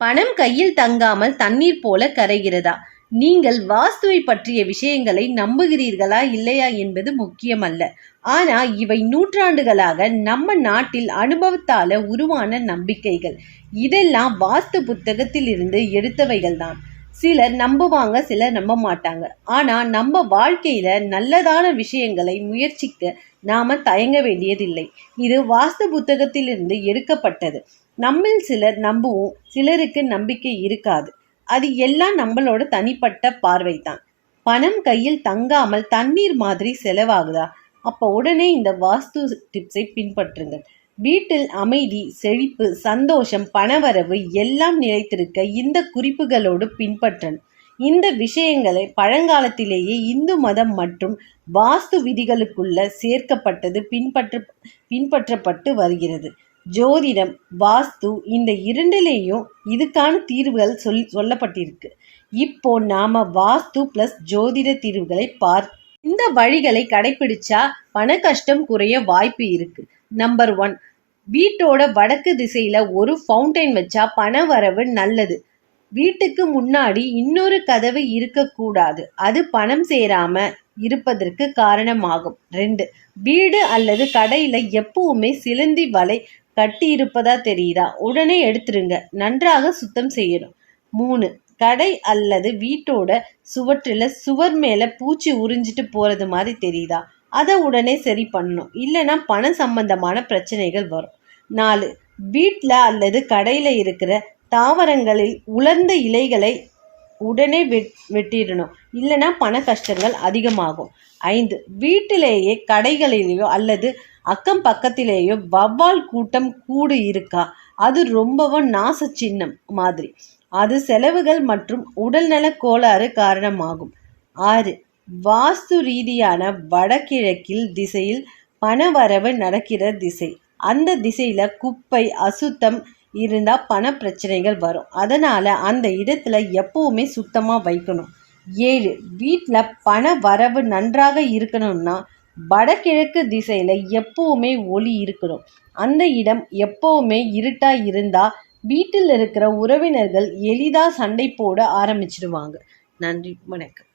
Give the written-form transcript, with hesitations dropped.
பணம் கையில் தங்காமல் தண்ணீர் போல கரைகிறதா? நீங்கள் வாஸ்துவை பற்றிய விஷயங்களை நம்புகிறீர்களா இல்லையா என்பது முக்கியமல்ல. ஆனா இவை நூற்றாண்டுகளாக நம்ம நாட்டில் அனுபவத்தால உருவான நம்பிக்கைகள். இதெல்லாம் வாஸ்து புத்தகத்தில் இருந்து எடுத்தவைகள் தான். சிலர் நம்புவாங்க, சிலர் நம்ப மாட்டாங்க. ஆனா நம்ம வாழ்க்கையில நல்லதான விஷயங்களை முயற்சிக்க நாம தயங்க வேண்டியதில்லை. இது வாஸ்து புத்தகத்திலிருந்து எடுக்கப்பட்டது. நம்மில் சிலர் நம்புவோம், சிலருக்கு நம்பிக்கை இருக்காது. அது எல்லாம் நம்மளோட தனிப்பட்ட பார்வை தான். பணம் கையில் தங்காமல் தண்ணீர் மாதிரி செலவாகுதா? அப்போ உடனே இந்த வாஸ்து டிப்ஸை பின்பற்றுங்கள். வீட்டில் அமைதி, செழிப்பு, சந்தோஷம், பணவரவு எல்லாம் நிலைத்திருக்க இந்த குறிப்புகளோடு பின்பற்றணும். இந்த விஷயங்களை பழங்காலத்திலேயே இந்து மதம் மற்றும் வாஸ்து விதிகளுக்குள்ள சேர்க்கப்பட்டது பின்பற்றப்பட்டு வருகிறது. ஜோதிடம், வாஸ்து இந்த இரண்டிலேயும் இதுக்கான தீர்வுகள் சொல்லப்பட்டிருக்கு. இப்போ நாம வாஸ்து பிளஸ் ஜோதிட தீர்வுகளை இந்த வழிகளை கடைபிடிச்சா பண கஷ்டம் குறைய வாய்ப்பு இருக்கு. நம்பர் 1, வீட்டோட வடக்கு திசையில ஒரு ஃபவுண்டைன் வச்சா பண வரவு நல்லது. வீட்டுக்கு முன்னாடி இன்னொரு கதவு இருக்கக்கூடாது. அது பணம் சேராம இருப்பதற்கு காரணமாகும். 2, வீடு அல்லது கடையில எப்பவுமே சிலந்தி வலை கட்டி இருப்பதா தெரியுதா? உடனே எடுத்துருங்க. நன்றாக சுத்தம் செய்யணும். 3, கடை அல்லது வீட்டோட சுவர் மேல பூச்சி உறிஞ்சிட்டு போறது மாதிரி தெரியுதா? அதை உடனே சரி பண்ணணும். இல்லைன்னா பண சம்பந்தமான பிரச்சனைகள் வரும். 4, வீட்டில் அல்லது கடையில் இருக்கிற தாவரங்களில் உலர்ந்த இலைகளை உடனே வெட்டிடணும். இல்லைன்னா பண கஷ்டங்கள் அதிகமாகும். 5, வீட்டிலேயே கடைகளிலேயோ அல்லது அக்கம் பக்கத்திலேயோ வவ்வால் கூட்டம் கூடு இருக்கா? அது ரொம்பவும் நாச சின்னம் மாதிரி. அது செலவுகள் மற்றும் உடல்நல கோளாறு காரணமாகும். 6, வாஸ்து ரீதியான வடகிழக்கில் திசையில் பணவரவு நடக்கிற திசை. அந்த திசையில குப்பை, அசுத்தம் இருந்தா பண பிரச்சனைகள் வரும். அதனால அந்த இடத்துல எப்பவுமே சுத்தமா வைக்கணும். 7, வீட்டில் பண வரவு நன்றாக இருக்கணும்னா வடகிழக்கு திசையில எப்பவுமே ஒளி இருக்கணும். அந்த இடம் எப்பவுமே இருட்டா இருந்தா வீட்டில் இருக்கிற உறவினர்கள் எளிதா சண்டை போட ஆரம்பிச்சிடுவாங்க. நன்றி, வணக்கம்.